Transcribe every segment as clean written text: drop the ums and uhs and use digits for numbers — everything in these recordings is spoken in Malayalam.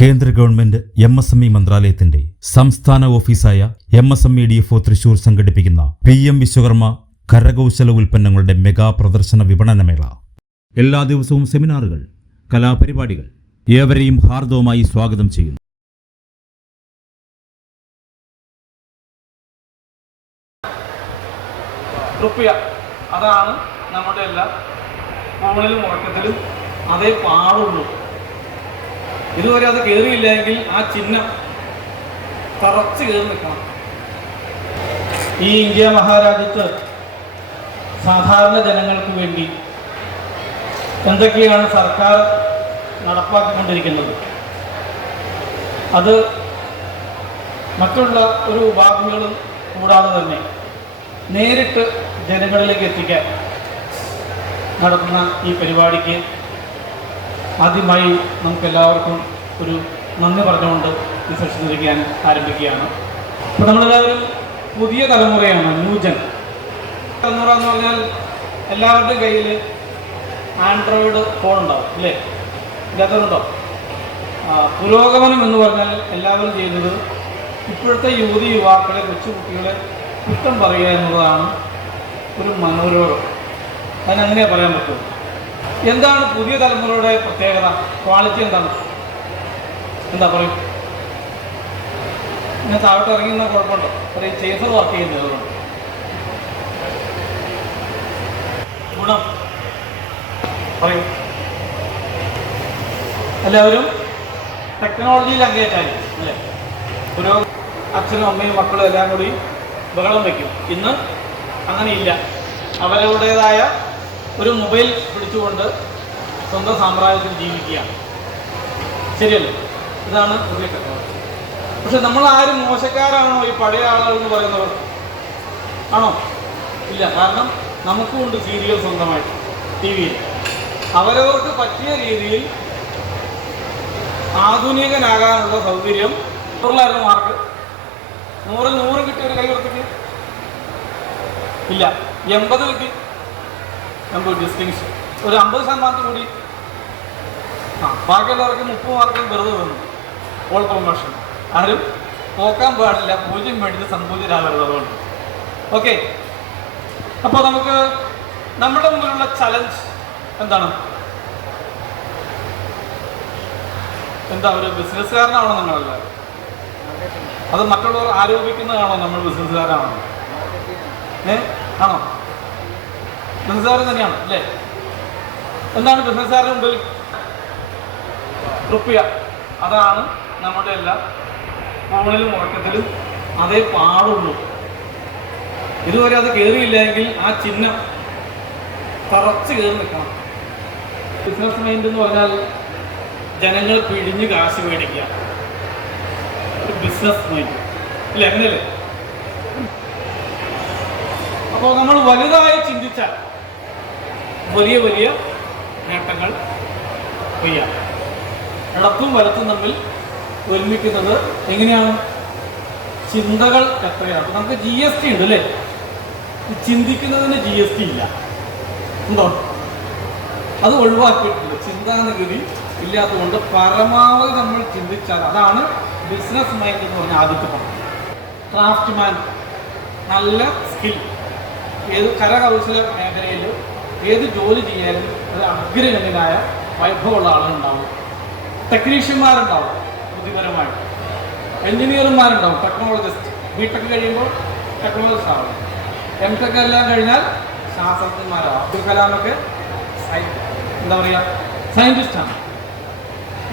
കേന്ദ്ര ഗവൺമെന്റ് MSME മന്ത്രാലയത്തിന്റെ സംസ്ഥാന ഓഫീസായ MSME DFO തൃശൂർ സംഘടിപ്പിക്കുന്ന PM വിശ്വകർമ്മ കരകൗശല ഉൽപ്പന്നങ്ങളുടെ മെഗാ പ്രദർശന വിപണനമേള. എല്ലാ ദിവസവും സെമിനാറുകൾ, കലാപരിപാടികൾ. ഏവരെയും ഹാർദവമായി സ്വാഗതം ചെയ്യുന്നു. അതാണ് നമ്മുടെ എല്ലാ ഫോണിലും ഉറക്കത്തിലും അതേ പാടുള്ളൂ. ഇതുവരെ അത് കയറിയില്ലെങ്കിൽ ആ ചിഹ്നം തറച്ച് കയറി നിൽക്കണം. ഈ ഇന്ത്യ മഹാരാജ്യത്ത് സാധാരണ ജനങ്ങൾക്ക് വേണ്ടി എന്തൊക്കെയാണ് സർക്കാർ നടപ്പാക്കിക്കൊണ്ടിരിക്കുന്നത്, അത് മറ്റുള്ള ഒരു ഉപാധികളും കൂടാതെ തന്നെ നേരിട്ട് ജനങ്ങളിലേക്ക് എത്തിക്കാൻ നടത്തുന്ന ഈ പരിപാടിക്ക് ആദ്യമായി നമുക്കെല്ലാവർക്കും ഒരു നന്ദി പറഞ്ഞുകൊണ്ട് ഈ സെഷൻ ഇരിക്കാൻ ആരംഭിക്കുകയാണ്. അപ്പോൾ നമ്മളെല്ലാവരും പുതിയ തലമുറയാണ്, ന്യൂജൻ തലമുറ എന്ന് പറഞ്ഞാൽ എല്ലാവരുടെയും കയ്യിൽ ആൻഡ്രോയിഡ് ഫോൺ ഉണ്ടാവും, ഇല്ലേ? ഇല്ലാത്തവരുണ്ടോ? പുരോഗമനം എന്ന് പറഞ്ഞാൽ എല്ലാവരും ചെയ്യുന്നത് ഇപ്പോഴത്തെ യുവാക്കളെ, കൊച്ചുകുട്ടികളെ കുറ്റം പറയുക എന്നുള്ളതാണ് ഒരു മനോരോഗം. അതിനങ്ങനെയാണ് പറയാൻ പറ്റുമോ? എന്താണ് പുതിയ തലമുറയുടെ പ്രത്യേകത, ക്വാളിറ്റി എന്താണ്? എന്താ പറയും? ഞാൻ താഴോട്ട് ഇറങ്ങിയെന്നാൽ കുഴപ്പമുണ്ടോ? പറയും ചെയ്തത് വർക്ക് ചെയ്യുന്നത് ഗുണം പറയും. എല്ലാവരും ടെക്നോളജിയിൽ അങ്ങേറ്റായി, അല്ലേ? അച്ഛനും അമ്മയും മക്കളും എല്ലാം കൂടി ബഹളം വയ്ക്കും. ഇന്ന് അങ്ങനെയില്ല. അവരവരുടേതായ ഒരു മൊബൈൽ പിടിച്ചുകൊണ്ട് സ്വന്തം സാമ്രാജ്യത്തിൽ ജീവിക്കുകയാണ്. ശരിയല്ലേ? ഇതാണ് പുതിയ ടെക്നോളജി. പക്ഷെ നമ്മൾ ആരും മോശക്കാരാണോ ഈ പഴയ ആളുകൾ എന്ന് പറയുന്നവർ? ആണോ? ഇല്ല. കാരണം നമുക്കുമുണ്ട് സീരിയൽ സ്വന്തമായിട്ട് TV യിൽ. അവരവർക്ക് പറ്റിയ രീതിയിൽ ആധുനികനാകാനുള്ള സൗകര്യം. 100 മാർക്ക് 100 കിട്ടിയ ഒരു കൈ കൊടുത്തിട്ട് ഇല്ല, 80 കിട്ടി, 80 ഡിസ്റ്റിങ്ഷൻ, ഒരു 50% കൂടി. ബാക്കിയുള്ളവർക്ക് 30 മാർക്ക് വെറുതെ തന്നു. All promotion. ആരും നോക്കാൻ പാടില്ല, 0 വേണ്ടിയിട്ട് സംഭവിച്ചിട്ടാകരുത്. അതുകൊണ്ട് ഓക്കെ. അപ്പോൾ നമുക്ക് നമ്മുടെ മുമ്പിലുള്ള ചലഞ്ച് എന്താണ്? എന്താ, ഒരു ബിസിനസ്സുകാരനാണോ നിങ്ങളെല്ലാവരും? അത് മറ്റുള്ളവർ ആരോപിക്കുന്നതാണോ നമ്മൾ ബിസിനസ്സുകാരാണോ? ആണോ? ബിസിനസ്സുകാരൻ തന്നെയാണ്, അല്ലേ? എന്താണ് ബിസിനസ്സുകാരുടെ മുമ്പിൽ? അതാണ് നമ്മുടെ എല്ലാ ഫോണിലും ഉറക്കത്തിലും അതേ പാടുള്ളൂ. ഇതുവരെ അത് കയറിയില്ലെങ്കിൽ ആ ചിഹ്നം തറച്ച് കയറി നിൽക്കണം. ബിസിനസ് മൈൻഡ് എന്ന് പറഞ്ഞാൽ ജനങ്ങൾ പിഴിഞ്ഞ് കാശ് മേടിക്കുക, ഒരു ബിസിനസ് മൈൻഡ്, ഇല്ലേ? അങ്ങനെയല്ലേ? അപ്പോൾ നമ്മൾ വലുതായി ചിന്തിച്ചാൽ വലിയ വലിയ നേട്ടങ്ങൾ ചെയ്യാം. ഇടത്തും വലത്തും തമ്മിൽ ഒരുമിക്കുന്നത് എങ്ങനെയാണ്? ചിന്തകൾ എത്രയാണ്? നമുക്ക് GST ഉണ്ട്, അല്ലേ? ചിന്തിക്കുന്നതിന് GST ഇല്ല, ഉണ്ടോ? അത് ഒഴിവാക്കിയിട്ടുണ്ട്. ചിന്താഗതി ഇല്ലാത്തതുകൊണ്ട് പരമാവധി നമ്മൾ ചിന്തിച്ചാൽ, അതാണ് ബിസിനസ് മൈൻഡ് എന്ന് പറഞ്ഞാൽ ആദ്യത്തെ പണം. ക്രാഫ്റ്റ്മാൻ, നല്ല സ്കിൽ, ഏത് കരകൗശല മേഖലയിൽ ഏത് ജോലി ചെയ്യാനും ഒരു അഗ്രഗണ്യനായ വൈഭവമുള്ള ആളുകളുണ്ടാവും. ടെക്നീഷ്യന്മാരുണ്ടാവും, ബുദ്ധിപരമായിട്ട്. എൻജിനീയർമാരുണ്ടാവും, ടെക്നോളജിസ്റ്റ്. B.Tech കഴിയുമ്പോൾ ടെക്നോളജിസ്റ്റ് ആവും. M.Tech എല്ലാം കഴിഞ്ഞാൽ ശാസ്ത്രജ്ഞന്മാരാവും. അബ്ദുൽ കലാമൊക്കെ എന്താ പറയുക, സയൻറ്റിസ്റ്റാണ്.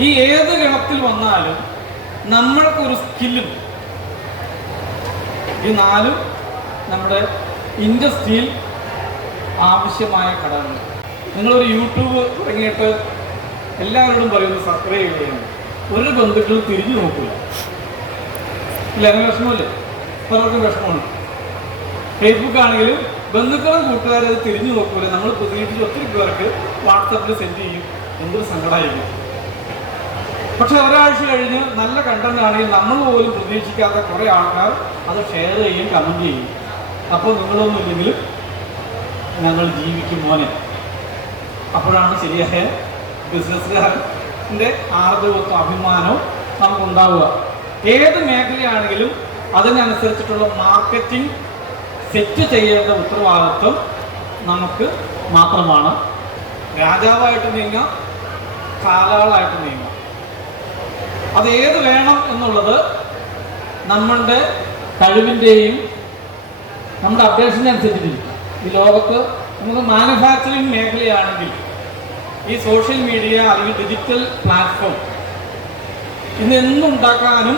ഈ ഏത് ഗണത്തിൽ വന്നാലും നമ്മൾക്കൊരു സ്കില്ലും. ഈ 4 നമ്മുടെ ഇൻഡസ്ട്രിയിൽ ആവശ്യമായ ഘടകങ്ങൾ. നിങ്ങളൊരു യൂട്യൂബ് തുടങ്ങിയിട്ട് എല്ലാവരോടും പറയുന്നത് സബ്സ്ക്രൈബ് ചെയ്യുന്നു. ഒരു ബന്ധുക്കൾ തിരിഞ്ഞു നോക്കില്ല, ഇല്ല? അങ്ങനെ വിഷമമല്ലേ? പലർക്കും വിഷമമാണ്. ഫേസ്ബുക്ക് ആണെങ്കിലും ബന്ധുക്കളും കൂട്ടുകാരും അത് തിരിഞ്ഞു നോക്കൂല. നമ്മൾ പ്രതീക്ഷിച്ച് ഒത്തിരി പേർക്ക് വാട്സപ്പിൽ സെൻഡ് ചെയ്യും. എന്തൊരു സങ്കടമായിരിക്കും. പക്ഷെ ഒരാഴ്ച കഴിഞ്ഞ് നല്ല കണ്ടന്റ് ആണെങ്കിൽ നമ്മൾ പോലും പ്രതീക്ഷിക്കാത്ത കുറേ ആൾക്കാർ അത് ഷെയർ ചെയ്യും, കമൻറ്റ് ചെയ്യും. അപ്പോൾ നിങ്ങളൊന്നും ഇല്ലെങ്കിലും ഞങ്ങൾ ജീവിക്കും മോനെ. അപ്പോഴാണ് ശരിയായ ബിസിനസ്സുകാരൻ കേരളത്തിൻ്റെ ആർജവത്വം അഭിമാനവും നമുക്കുണ്ടാവുക. ഏത് മേഖലയാണെങ്കിലും അതിനനുസരിച്ചിട്ടുള്ള മാർക്കറ്റിംഗ് സെറ്റ് ചെയ്യേണ്ട ഉത്തരവാദിത്വം നമുക്ക് മാത്രമാണ്. രാജാവായിട്ട് നീങ്ങാം, കാലാളായിട്ട് നീങ്ങാം. അതേത് വേണം എന്നുള്ളത് നമ്മളുടെ കഴിവിൻ്റെയും നമ്മുടെ അപ്ഡേഷൻ്റെ അനുസരിച്ചിട്ടിരിക്കും. ഈ ലോകത്ത് നമുക്ക് മാനുഫാക്ചറിങ് മേഖലയാണെങ്കിൽ ഈ സോഷ്യൽ മീഡിയ അല്ലെങ്കിൽ ഡിജിറ്റൽ പ്ലാറ്റ്ഫോം ഇന്ന് എന്നുണ്ടാക്കാനും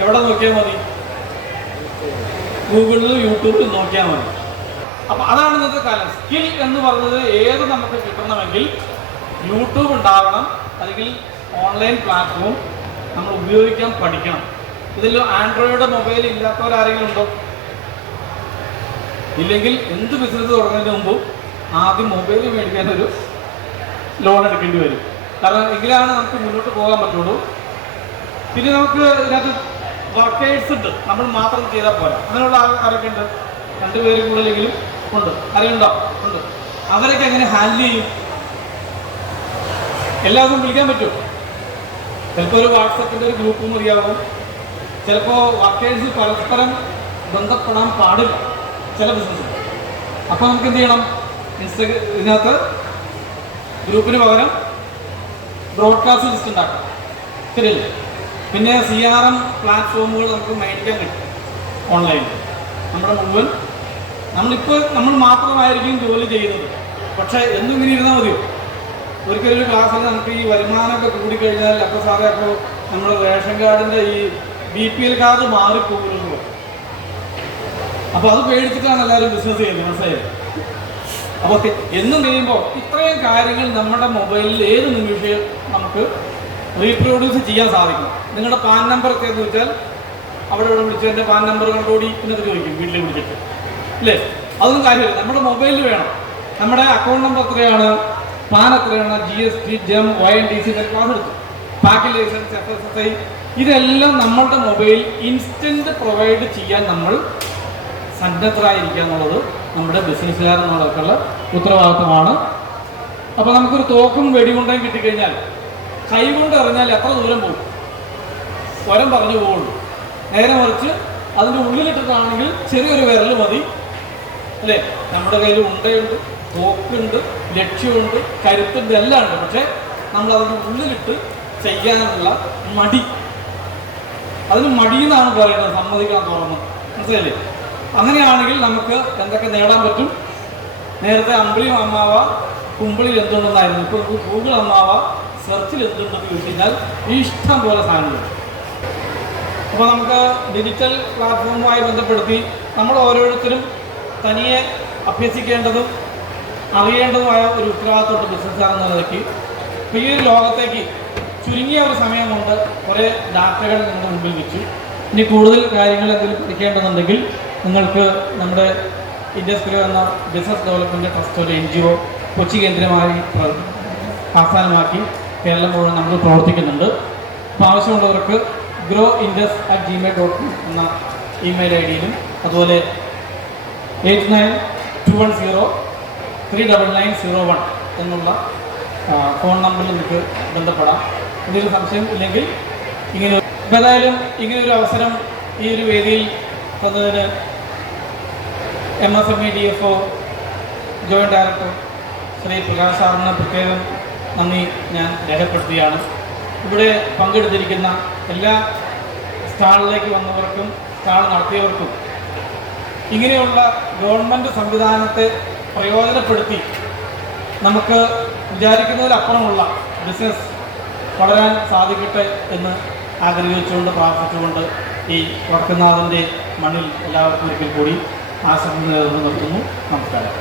എവിടെ നോക്കിയാൽ മതി? ഗൂഗിളിലും യൂട്യൂബിലും നോക്കിയാൽ മതി. അപ്പം അതാണ് ഇന്നത്തെ കാലം. സ്കിൽ എന്ന് പറയുന്നത് ഏത് നമുക്ക് കിട്ടണമെങ്കിൽ യൂട്യൂബ് ഉണ്ടാവണം, അല്ലെങ്കിൽ ഓൺലൈൻ പ്ലാറ്റ്ഫോം നമ്മൾ ഉപയോഗിക്കാൻ പഠിക്കണം. ഇതിൽ ആൻഡ്രോയിഡ് മൊബൈൽ ഇല്ലാത്തവരാരെങ്കിലും ഉണ്ടോ? ഇല്ലെങ്കിൽ എന്ത് ബിസിനസ് തുടങ്ങുന്നതിന് മുമ്പ് ആദ്യം മൊബൈൽ മേടിക്കാൻ ഒരു ലോൺ എടുക്കേണ്ടി വരും. കാരണം എങ്കിലാണ് നമുക്ക് മുന്നോട്ട് പോകാൻ പറ്റുള്ളൂ. പിന്നെ നമുക്ക് ഇതിനകത്ത് വർക്കേഴ്സ് ഉണ്ട്, നമ്മൾ മാത്രം ചെയ്താൽ പോരാ. അങ്ങനെയുള്ള ആരൊക്കെ ഉണ്ട്? 2 പേര് കൂടുതലെങ്കിലും ഉണ്ട്. ആരെയുണ്ടോ? ഉണ്ട്. അവരൊക്കെ എങ്ങനെ ഹാൻഡിൽ ചെയ്യും? എല്ലാവർക്കും വിളിക്കാൻ പറ്റും. ചിലപ്പോൾ ഒരു വാട്സപ്പിൻ്റെ ഒരു ഗ്രൂപ്പ് മതിയാകും. ചിലപ്പോൾ വർക്കേഴ്സ് പരസ്പരം ബന്ധപ്പെടാൻ പാടില്ല ചില ബിസിനസ്. അപ്പോൾ നമുക്ക് എന്ത് ചെയ്യണം? ഇതിനകത്ത് ഗ്രൂപ്പിന് പകരം ബ്രോഡ്കാസ്റ്റ് ലിസ്റ്റ് ഉണ്ടാക്കാം. ശരിയല്ലേ? പിന്നെ CRM പ്ലാറ്റ്ഫോമുകൾ നമുക്ക് മേടിക്കാൻ കിട്ടും ഓൺലൈനിൽ. നമ്മുടെ മുഴുവൻ നമ്മൾ മാത്രമായിരിക്കും ജോലി ചെയ്യുന്നത്. പക്ഷേ എന്നും ഇങ്ങനെ ഇരുന്നാൽ മതിയോ? ഒരിക്കലൊരു ക്ലാസ്സിൽ നമുക്ക് ഈ വരുമാനമൊക്കെ കൂടിക്കഴിഞ്ഞാൽ അപ്പോൾ സാറേ അപ്പോൾ നമ്മുടെ റേഷൻ കാർഡിൻ്റെ ഈ BPL കാർഡ് മാറിപ്പോകുന്നു. അപ്പോൾ അത് പേടിച്ചിട്ടാണ് എല്ലാവരും ബിസിനസ് ചെയ്യുന്നത്. മനസ്സിലായത്? അപ്പോൾ എന്നും കഴിയുമ്പോൾ ഇത്രയും കാര്യങ്ങൾ നമ്മുടെ മൊബൈലിൽ ഏത് നിമിഷം നമുക്ക് റീപ്രൊഡ്യൂസ് ചെയ്യാൻ സാധിക്കും. നിങ്ങളുടെ പാൻ നമ്പർ ഒക്കെ എന്ന് വെച്ചാൽ അവിടെ ഇവിടെ വിളിച്ച് എൻ്റെ പാൻ നമ്പർ കണ്ടോടി എന്നൊക്കെ ചോദിക്കും വീട്ടിൽ വിളിച്ചിട്ട്, അല്ലേ? അതൊന്നും കാര്യമില്ല. നമ്മുടെ മൊബൈലിൽ വേണം. നമ്മുടെ അക്കൗണ്ട് നമ്പർ എത്രയാണ്, പാൻ എത്രയാണ്, GST, GEM, YNDC ക്ലാസ് എടുത്തു, പാക്കിംഗ് ലൈസൻസ്, FSSI, ഇതെല്ലാം നമ്മളുടെ മൊബൈൽ ഇൻസ്റ്റൻറ്റ് പ്രൊവൈഡ് ചെയ്യാൻ നമ്മൾ സന്നദ്ധരായിരിക്കുക എന്നുള്ളത് നമ്മുടെ ബിസിനസ്സുകാരെന്നുള്ളതൊക്കെയുള്ള ഉത്തരവാദിത്തമാണ്. അപ്പോൾ നമുക്കൊരു തോക്കും വെടികൊണ്ടയും കിട്ടിക്കഴിഞ്ഞാൽ കൈകൊണ്ട് എറിഞ്ഞാൽ എത്ര ദൂരം പോകും? സ്വരം പറഞ്ഞു പോകുള്ളൂ. നേരെ മറിച്ച് അതിൻ്റെ ഉള്ളിലിട്ടിട്ടാണെങ്കിൽ ചെറിയൊരു വിരൽ മതി, അല്ലേ? നമ്മുടെ കയ്യിൽ ഉണ്ടയുണ്ട്, തോക്കുണ്ട്, ലക്ഷ്യമുണ്ട്, കരുത്തുണ്ട്, എല്ലാം ഉണ്ട്. പക്ഷേ നമ്മളതിൻ്റെ ഉള്ളിലിട്ട് ചെയ്യാനുള്ള മടി, അതിന് മടിയെന്നാണ് പറയുന്നത്. സമ്മതിക്കാൻ തുറന്ന്, മനസ്സിലല്ലേ? അങ്ങനെയാണെങ്കിൽ നമുക്ക് എന്തൊക്കെ നേടാൻ പറ്റും? നേരത്തെ അമ്പിളി അമ്മാവ കുമ്പിളിൽ എന്തുണ്ടെന്നായിരുന്നു. ഇപ്പോൾ ഗൂഗിൾ അമ്മാവ സെർച്ചിൽ എന്തുണ്ടെന്ന് ചോദിച്ചു കഴിഞ്ഞാൽ ഇഷ്ടം പോലെ സാധനങ്ങൾ. അപ്പോൾ നമുക്ക് ഡിജിറ്റൽ പ്ലാറ്റ്ഫോമുമായി ബന്ധപ്പെടുത്തി നമ്മൾ ഓരോരുത്തരും തനിയെ അഭ്യസിക്കേണ്ടതും അറിയേണ്ടതുമായ ഒരു ഉത്തരവാദിത്തമുണ്ട് ബിസിനസ്സുകാരെന്ന നിലയ്ക്ക്. ഇപ്പോൾ ഈ ഒരു ലോകത്തേക്ക് ചുരുങ്ങിയ ഒരു സമയം കൊണ്ട് കുറേ ഡാറ്റകൾ നിങ്ങളുടെ മുമ്പിൽ വെച്ചു. ഇനി കൂടുതൽ കാര്യങ്ങൾ എന്തെങ്കിലും പഠിക്കേണ്ടതുണ്ടെങ്കിൽ നിങ്ങൾക്ക് നമ്മുടെ ഇൻഡസ്ട്രി എന്ന ബിസിനസ് ഡെവലപ്മെൻറ്റ് ട്രസ്റ്റ് ഒരു NGO കൊച്ചി കേന്ദ്രമായി ആസ്ഥാനമാക്കി കേരളം മുഴുവൻ നമ്മൾ പ്രവർത്തിക്കുന്നുണ്ട്. അപ്പോൾ ആവശ്യമുള്ളവർക്ക് grow.indus@gmail.com എന്ന ഇമെയിൽ ID-യിലും അതുപോലെ 8921039901 എന്നുള്ള ഫോൺ നമ്പറിൽ നിങ്ങൾക്ക് ബന്ധപ്പെടാം. എന്തെങ്കിലും സംശയം ഇല്ലെങ്കിൽ ഇങ്ങനെ ഏതായാലും ഇങ്ങനെയൊരു അവസരം ഈ ഒരു വേദിയിൽ തന്നതിന് MSME DFO joint director Shri Prakash സാറിന് പ്രത്യേകം നന്ദി ഞാൻ രേഖപ്പെടുത്തുകയാണ്. ഇവിടെ പങ്കെടുത്തിരിക്കുന്ന എല്ലാ സ്റ്റാളിലേക്ക് വന്നവർക്കും സ്റ്റാൾ നടത്തിയവർക്കും ഇങ്ങനെയുള്ള ഗവൺമെൻറ് സംവിധാനത്തെ പ്രയോജനപ്പെടുത്തി നമുക്ക് വിചാരിക്കുന്നതിലപ്പുറമുള്ള ബിസിനസ് വളരാൻ സാധിക്കട്ടെ എന്ന് ആഗ്രഹിച്ചുകൊണ്ട് പ്രാർത്ഥിച്ചുകൊണ്ട് ഈ വടക്കുംനാഥൻ്റെ മണ്ണിൽ എല്ലാവർക്കും ഒരിക്കൽ കൂടി ആശംസ നേർന്നു നിർത്തുന്നു. നമസ്കാരം.